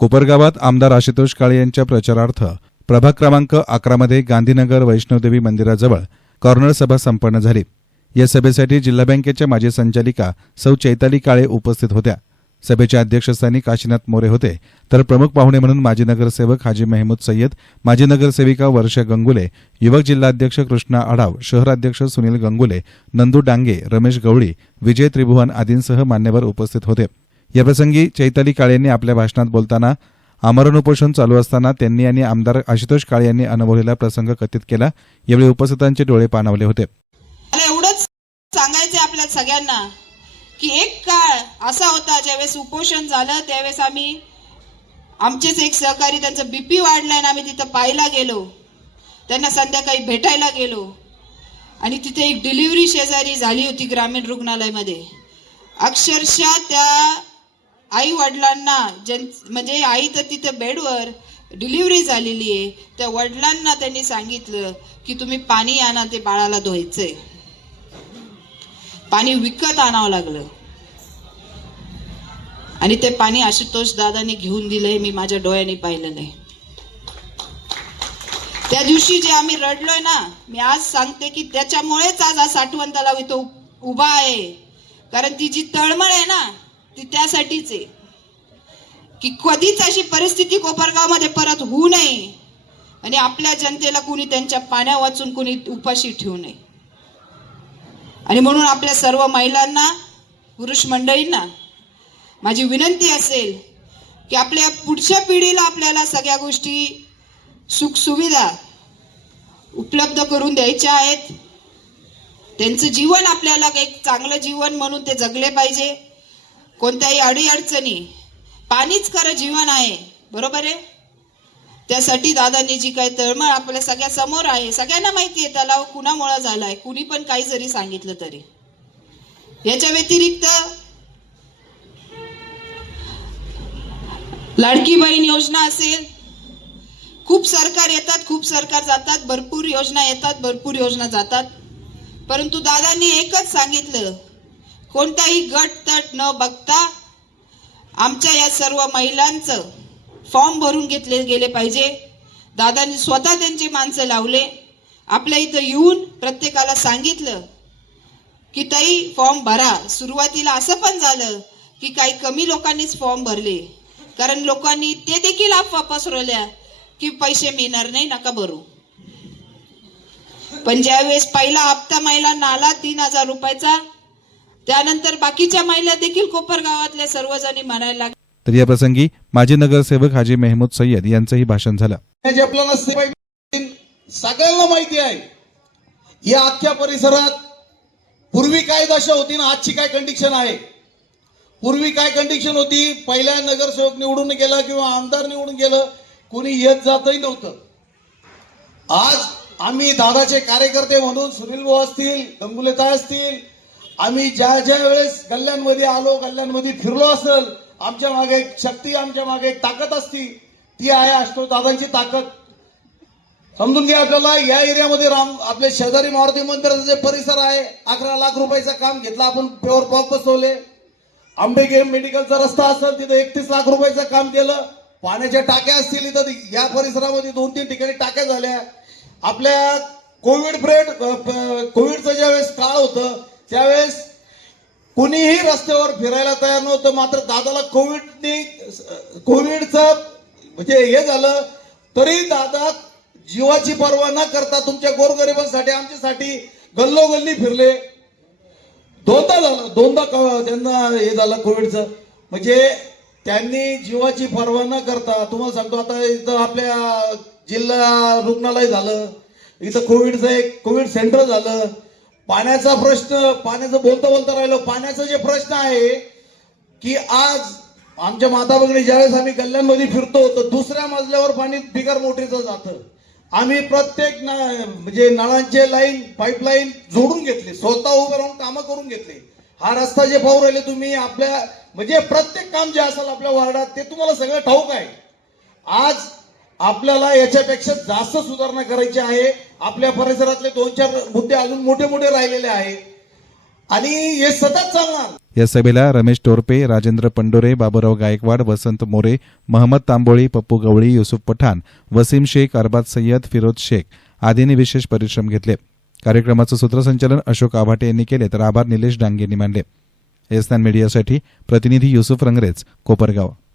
कोपरगावात आमदार आशुतोष काळे यांच्या प्रचारार्थ प्रभाग क्रमांक अकरामध्ये गांधीनगर वैष्णोदेवी मंदिराजवळ कॉर्नर सभा संपन्न झाली. या सभेसाठी जिल्हा बँकेच्या माजी संचालिका सौ चैताली काळे उपस्थित होत्या. सभेच्या अध्यक्षस्थानी काशीनाथ मोरे होते. तर प्रमुख पाहुणे म्हणून माजी नगरसेवक हाजी मेहमूद सय्यद माजी नगरसेविका वर्षा गंगुले युवक जिल्हाध्यक्ष कृष्णा आढाव शहराध्यक्ष सुनील गंगुले नंदू डांगे रमेश गवळी विजय त्रिभुवन आदींसह मान्यवर उपस्थित होते. याप्रसंगी चैताली काळे यांनी आपल्या भाषणात बोलताना आमरण उपोषण चालू असताना त्यांनी आणि आमदार आशुतोष काळे यांनी अनुभवलेला प्रसंग कथित केला. यावेळी उपस्थितांचे डोळे पाणावले होते. एवढंच सांगायचे आपल्या सगळ्यांना की एक काळ असा होता ज्यावेळेस उपोषण झालं त्यावेळेस आम्ही आमचेच एक सहकारी त्यांचं बीपी वाढलं आणि आम्ही तिथं पाहायला गेलो. त्यांना संध्याकाळी भेटायला गेलो. आणि तिथे एक डिलिव्हरी शेजारी झाली होती ग्रामीण रुग्णालयामध्ये. अक्षरशः त्या आई वडिलांना जन म्हणजे आई तर तिथं बेडवर डिलिव्हरी झालेली आहे त्या वडिलांना त्यांनी सांगितलं की तुम्ही पाणी आणा ते बाळाला धुवायचंय. पाणी विकत आणावं लागलं. आणि ते पाणी आशुतोष दादाने घेऊन दिलंय मी माझ्या डोळ्याने पाहिलं नाही. त्या दिवशी जे आम्ही रडलोय ना मी आज सांगते की त्याच्यामुळेच आज हा साठवण तलाव इथं उ- उभा आहे. कारण ती जी तळमळ आहे ना ती त्यासाठीच आहे की कधीच अशी परिस्थिती कोपरगावमध्ये परत होऊ नये आणि आपल्या जनतेला कुणी त्यांच्या पाण्या वाचून कुणी उपाशी ठेवू नये. आणि म्हणून आपल्या सर्व महिलांना पुरुष मंडळींना माझी विनंती असेल की आपल्या पुढच्या पिढीला आपल्याला सगळ्या गोष्टी सुखसुविधा उपलब्ध करून द्यायच्या आहेत. त्यांचं जीवन आपल्याला एक चांगलं जीवन म्हणून ते जगले पाहिजे. कोणत्याही अडीअडचणी पाणीच खरं जीवन आहे. बरोबर आहे? त्यासाठी दादांनी जी काही तळमळ आपल्या सगळ्या समोर आहे सगळ्यांना माहिती आहे तलाव कुणामुळं झालाय कुणी पण काही जरी सांगितलं तरी. याच्या व्यतिरिक्त लाडकी बहीण योजना असेल खूप सरकार येतात खूप सरकार जातात भरपूर योजना येतात भरपूर योजना जातात. परंतु दादांनी एकच सांगितलं कोणताही गट तट न बघता आमच्या या सर्व महिलांचं फॉर्म भरून घेतले गेले पाहिजे. दादांनी स्वतः त्यांची माणसं लावले. आपल्या इथं येऊन प्रत्येकाला सांगितलं की ताई फॉर्म भरा. सुरुवातीला असं पण झालं की काही कमी लोकांनीच फॉर्म भरले. कारण लोकांनी ते देखील अफवा पसरवल्या की पैसे मिळणार नाही नका भरू. पण ज्यावेळेस पहिला हप्ता महिलांना आला तीन हजार रुपयाचा त्यानंतर बाकीच्या महिला देखील कोपर गावातल्या सर्वजणी म्हणायला लागल्या. तर या प्रसंगी माजी नगरसेवक हाजी मेहमूद सय्यद यांचंही भाषण झालं. जे आपल्याला सगळ्यांना माहिती आहे या अख्ख्या परिसरात पूर्वी काय दशा होती ना आजची काय कंडिशन आहे? पूर्वी काय कंडिशन होती? पहिल्या नगरसेवक निवडून गेला किंवा आमदार निवडून गेलं कोणी येत जातही नव्हतं. आज आम्ही दादाचे कार्यकर्ते म्हणून सुनील भाऊ असतील गंगुलेताई असतील आम्ही ज्या ज्या वेळेस गल्ल्यांमध्ये आलो गल्ल्यांमध्ये फिरलो असेल आमच्या मागे एक शक्ती आमच्या मागे एक ताकद असती. ती आहे असतो दादांची ताकद. समजून घ्या आपल्याला या एरियामध्ये राम आपले शेजारी मारुती मंदिराचा जे परिसर आहे अकरा लाख रुपयाचं काम घेतलं आपण प्युअर पॉप बसवले. आंबेगे मेडिकलचा रस्ता असेल तिथं एकतीस लाख रुपयाचं काम केलं. पाण्याच्या टाक्या असतील इथं या परिसरामध्ये दोन तीन ठिकाणी टाक्या झाल्या. आपल्या कोविड ब्रेड कोविडचं ज्यावेळेस काळ होतं त्यावेळेस कुणीही रस्त्यावर फिरायला तयार नव्हतं मात्र दादाला कोविडने कोविडचं म्हणजे हे झालं तरी दादा जीवाची पर्वा न करता तुमच्या गोरगरिबांसाठी आमच्यासाठी गल्लोगल्ली फिरले. दोनदा झालं दोनदा क- त्यांना हे झालं कोविडचं. म्हणजे त्यांनी जीवाची पर्वा न करता तुम्हाला सांगतो आता इथं आपल्या जिल्हा रुग्णालय झालं इथं कोविडचं एक कोविड सेंटर झालं. पाण्याचा प्रश्न पाण्याचं बोलता बोलता राहिलो. पाण्याचा जे प्रश्न आहे की आज आमच्या माता भगिनी ज्यावेळेस आम्ही गल्ल्यांमध्ये फिरतो तर दुसऱ्या मजल्यावर पाणी बिगर मोटरीचं जातं. आम्ही प्रत्येक ना म्हणजे नळांचे लाईन पाईपलाईन जोडून घेतले. स्वतः उभं राहून कामं करून घेतले. हा रस्ता जे पाहू राहिले तुम्ही आपल्या म्हणजे प्रत्येक काम जे असेल आपल्या वार्डात ते तुम्हाला सगळं ठाऊक आहे. आज आपल्याला याच्यापेक्षा जास्त सुधारणा करायची आहे. आपल्या परिसरातले दोन चार मुद्दे अजून मोठे मोठे राहिलेले आहेत. आणि हे सतत चालणार. या सभेला रमेश टोरपे राजेंद्र पंडोरे बाबूराव गायकवाड वसंत मोरे महम्मद तांबोळी पप्पू गवळी युसुफ पठाण वसीम शेख अरबाज सय्यद फिरोज शेख आदींनी विशेष परिश्रम घेतले. कार्यक्रमाचं सूत्रसंचालन अशोक आभाटे यांनी केले तर आभार निलेश डांगे यांनी मानले एस मीडियासाठी प्रतिनिधी युसुफ रंगरेज कोपरगाव.